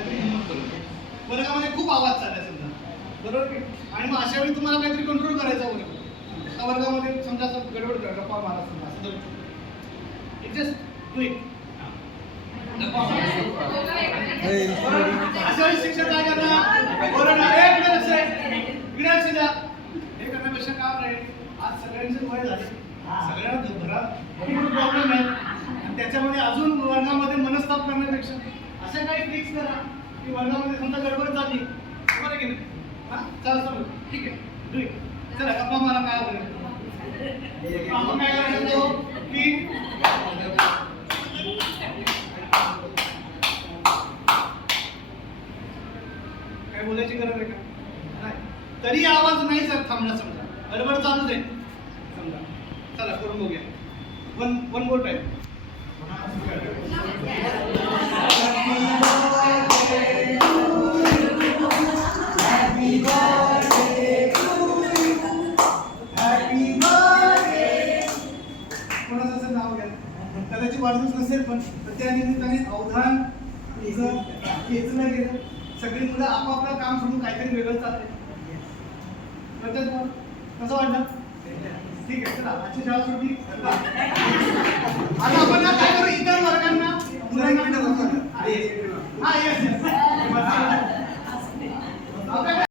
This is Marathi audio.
काहीतरी हिंमत करू. वर्गामध्ये खूप आवाज चालला समजा, बरोबर की? आणि मग अशा वेळी तुम्हाला काहीतरी कंट्रोल करायचा वर्ग. त्या वर्गामध्ये समजा असं गडबड करा, गप्पा मारा समजा, असं इट जस्ट डू इट. अशा वेळी शिक्षक काय करणार? ओरडणार, "ए, इकडे लक्ष आहे, इकडे लक्ष द्या." हे करण्यापेक्षा काम नाही. आज सगळ्यांचे वय झाले, सगळ्यांना घरात प्रॉब्लेम आहे, आणि त्याच्यामध्ये अजून वर्गामध्ये मनस्ताप करण्यापेक्षा अशा काही ट्रिक्स करा की वर्गामध्ये समजा गडबड झाली, बरं की नाही? हां, चला चला, ठीक आहे, डू इट. चला गप्पा मारा, काय वगैरे आपण काय करायचं की काय बोलायची गरज आहे का? नाही. तरी आवाज नाही सर थांबला समजा, गडबड चालूच आहे समजा. चला करून बघूया. One more time. कोणाचं असं नाव घ्या, कदाचित वाढदिवस नसेल, पण त्या निमित्ताने अवधान घेतलं गेलं. सगळी मुलं आपापलं काम सोडून काहीतरी वेगळं चाललंय. कसं वाटलं? ठीक आहे, चला आजची शाळा सुट्टी.